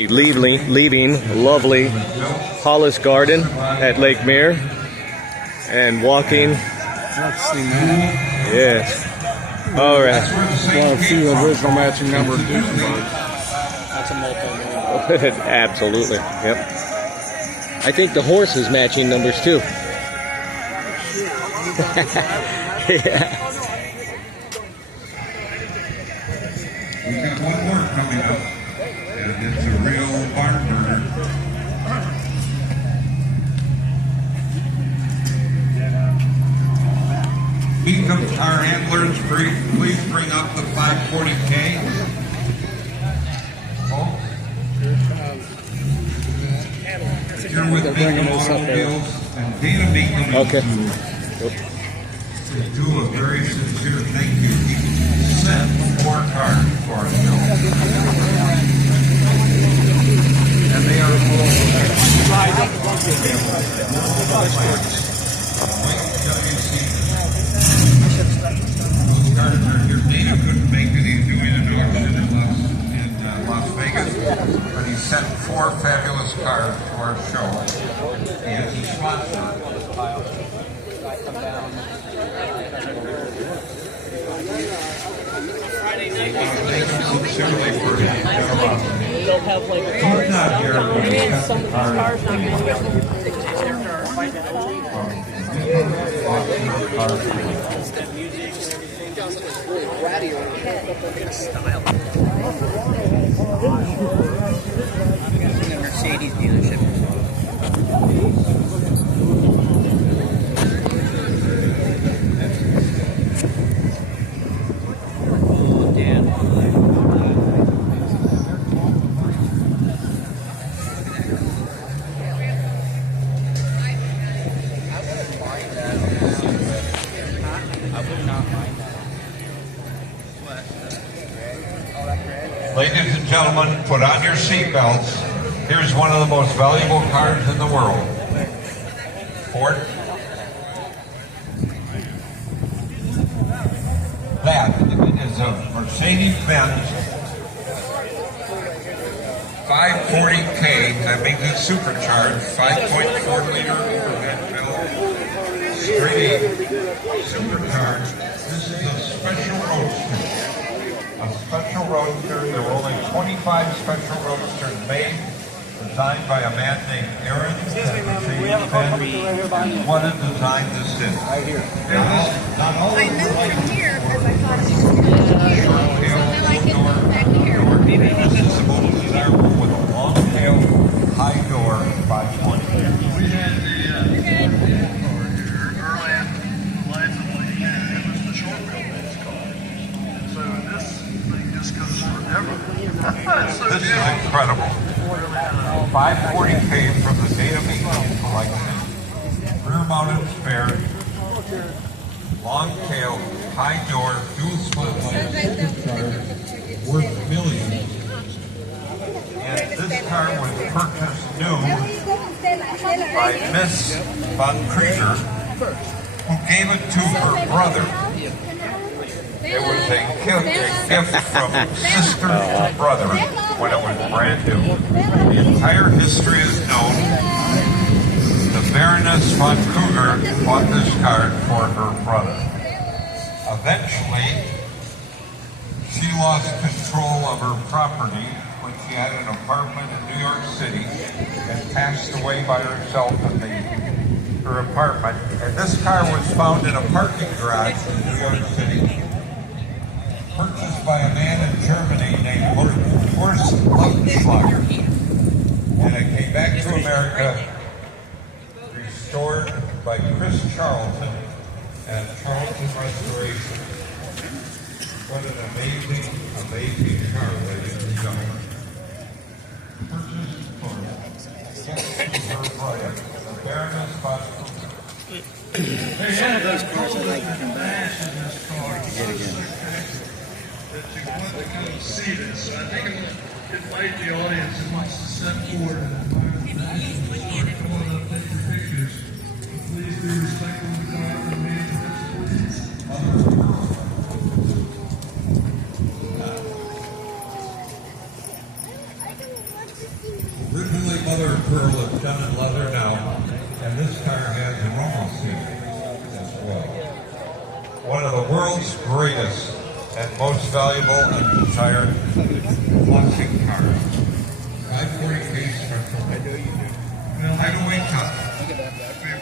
Leaving lovely Hollis Garden at Lake Mirror and walking. Yes. All right. Well, a few original matching numbers. That's a multi-million. Absolutely. Yep. I think the horse is matching numbers too. Yeah. We've got one more coming up, and it's a real barn burner. Beacom, our handlers, please bring up the 540K. Here with Beacom Automobiles and Dana Beacom. Okay. To do a very sincere thank you. He sent 4 cars for our show. And they are those cars are here. Dana couldn't make it. He's doing an auction in Las Vegas. But he sent 4 fabulous cars to our show. And he sponsored. Thank you sincerely for it. They'll have like a He's not here, but he's got some the of these cars. cars not going to Mercedes dealership. Ladies and gentlemen, put on your seatbelts. Here's one of the most valuable cars in the world. Ford. That is a Mercedes-Benz 540K. That means it's supercharged, 5.4 liter overhead built, straight 8, supercharged. This is a special roadster. A special roadster. There were only 25 special roadsters made, designed by a man named Aaron. What a design this is. Right here. I moved from here because I thought it was going to be here. So I like it back here. This is the most desirable with a long tail, high door, 520. We had the car here early in life of Lakeland. It was the short wheelbase car. So this thing just goes forever. So This is incredible. 540K from the Dana Beacom collection. Rear mounted spare, long tail, high door, dual split lights, worth millions. And this car was purchased new by Miss Von Krieger, who gave it to her brother. It was a gift from sister to brother when it was brand new. The entire history is known. The Baroness von Kruger bought this car for her brother. Eventually, she lost control of her property when she had an apartment in New York City and passed away by herself in her apartment. And this car was found in a parking garage in New York City, purchased by a man in Germany named Horst Lautenschlager. And it came back to America, restored by Chris Charlton and Charlton Restoration. What an amazing, amazing car, ladies and gentlemen. Purchased for her brother, the Baroness von Kruger. Some of those cars I like to come back. that you want to come see this. So I think I'm going to invite the audience who wants to step forward and admire the national art. Come on up, take your pictures. Please be respectful of the car and remain please. Originally mother of pearl is done in leather now, and this car has a Romo seat as well. One of the world's greatest and most valuable and retired collection cars. 540 case special. I know you do. Hideaway Cup.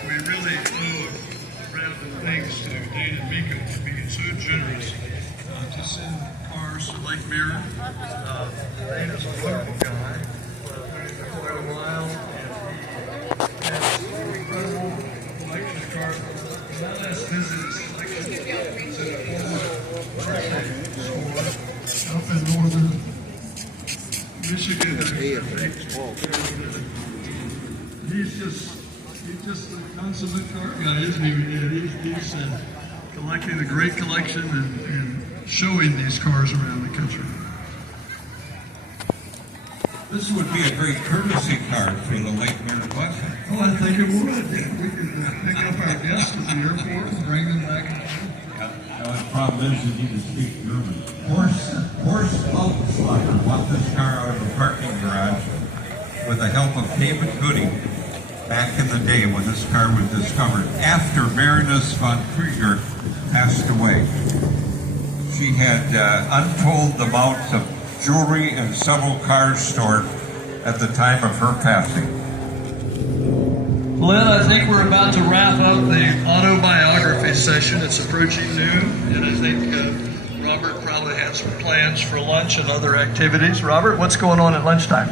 We really owe a round of thanks to Dane and Miko for being so generous to send cars to Lake Mirror. Dane is a wonderful guy. Known him for quite a while, and he has an incredible collection of cars. My last visit is collection was at a former store up in northern Michigan. He's just a consummate car guy, isn't he? He's collecting a great collection and showing these cars around the country. This would be a great courtesy card for the Lake Mirror Blessing. Oh, I think it would. We could pick up our guests at the airport and bring them back. The problem is you need to speak German. Horst Altenschlager bought this car out of a parking garage with the help of David Goody back in the day when this car was discovered after Baroness von Krieger passed away. She had untold amounts of jewelry and several cars stored at the time of her passing. Lynn, I think we're about to wrap up the autobiography session. It's approaching noon, and I think Robert probably has some plans for lunch and other activities. Robert, what's going on at lunchtime?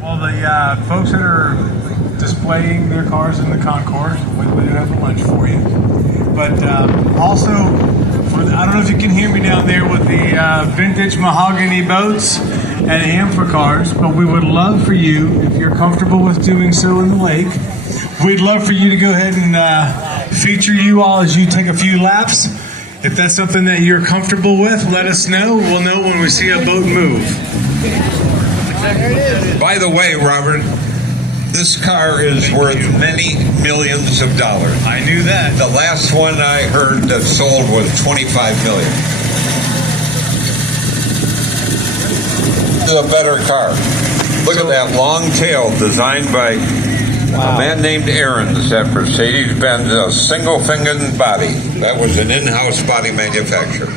Well, the folks that are displaying their cars in the concourse, we do have a lunch for you. But also, I don't know if you can hear me down there with the vintage mahogany boats and Amphra cars, but we would love for you, if you're comfortable with doing so in the lake, we'd love for you to go ahead and feature you all as you take a few laps. If that's something that you're comfortable with, let us know. We'll know when we see a boat move. By the way, Robert, this car is worth many millions of dollars. I knew that. The last one I heard that sold was $25 million. This is a better car. Look at that long tail designed by a man named Ahrens at Mercedes-Benz, a single-fingered body. That was an in-house body manufacturer.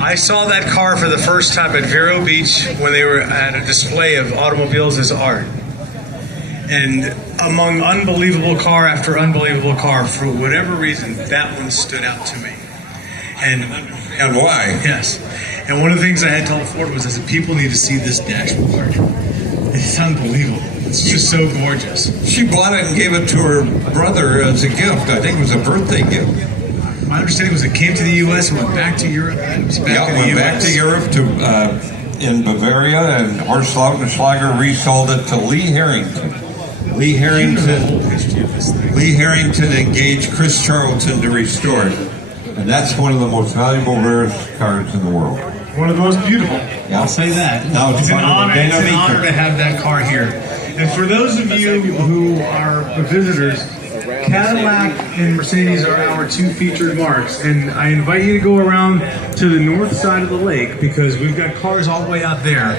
I saw that car for the first time at Vero Beach when they were at a display of automobiles as art. And among unbelievable car after unbelievable car, for whatever reason, that one stood out to me. And why? Yes. And one of the things I had told Ford was, I said, people need to see this dashboard. It's unbelievable. It's just so gorgeous. She bought it and gave it to her brother as a gift. I think it was a birthday gift. My understanding was it came to the U.S. and went back to Europe. And it was back in the went US. back to Europe in Bavaria, and Horst Lautenschlager resold it to Lee Harrington. Lee Harrington engaged Chris Charlton to restore it, and that's one of the most valuable, rarest cars in the world. One of the most beautiful. Yeah. I'll say that. Now, It's an honor to have that car here. And for those of you who are visitors, Cadillac and Mercedes are our two featured marks, and I invite you to go around to the north side of the lake because we've got cars all the way out there.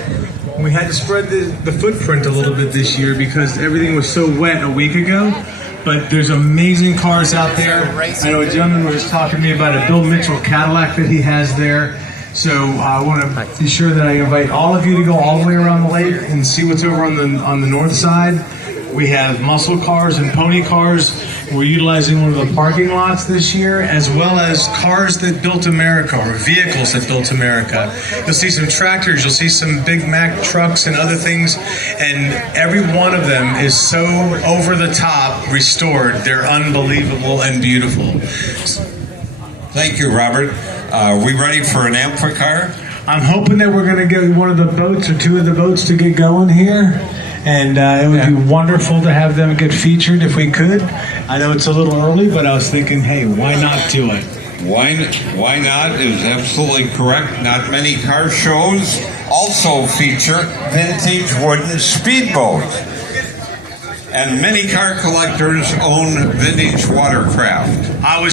We had to spread the footprint a little bit this year because everything was so wet a week ago, but there's amazing cars out there. I know a gentleman was talking to me about a Bill Mitchell Cadillac that he has there. So I want to be sure that I invite all of you to go all the way around the lake and see what's over on the north side. We have muscle cars and pony cars. We're utilizing one of the parking lots this year, as well as cars that built America, or vehicles that built America. You'll see some tractors, you'll see some Big Mac trucks and other things, and every one of them is so over the top restored. They're unbelievable and beautiful. Thank you, Robert. We ready for an Amphra car? I'm hoping that we're going to get one of the boats or two of the boats to get going here. And it would be wonderful to have them get featured if we could. I know it's a little early, but I was thinking, hey, why not do it? Why not is absolutely correct. Not many car shows also feature vintage wooden speedboats. And many car collectors own vintage watercraft. I was